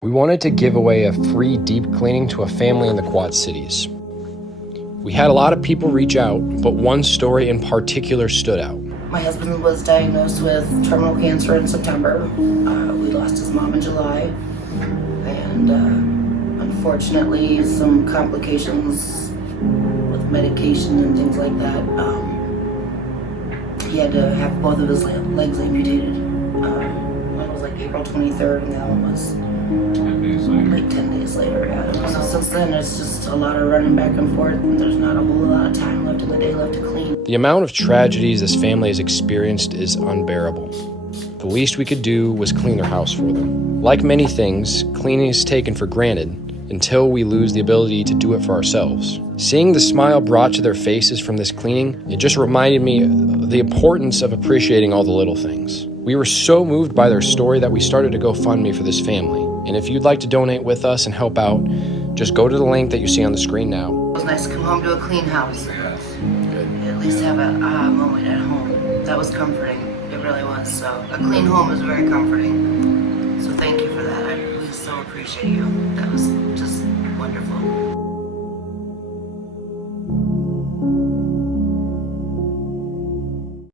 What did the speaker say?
We wanted to give away a free deep cleaning to a family in the Quad Cities. We had a lot of people reach out, but one story in particular stood out. My husband was diagnosed with terminal cancer in September. We lost his mom in July. And unfortunately, some complications with medication and things like that. He had to have both of his legs amputated. One was like April 23rd, and the other one was 10 days later. Yeah. So since then, it's just a lot of running back and forth, and there's not a whole lot of time left in the day left to clean. The amount of tragedies this family has experienced is unbearable. The least we could do was clean their house for them. Like many things, cleaning is taken for granted until we lose the ability to do it for ourselves. Seeing the smile brought to their faces from this cleaning, it just reminded me of the importance of appreciating all the little things. We were so moved by their story that we started a GoFundMe for this family. And if you'd like to donate with us and help out, just go to the link that you see on the screen now. It was nice to come home to a clean house. Good. At least have a moment at home. That was comforting. It really was. So a clean home is very comforting. So thank you for that. We so appreciate you. That was just wonderful.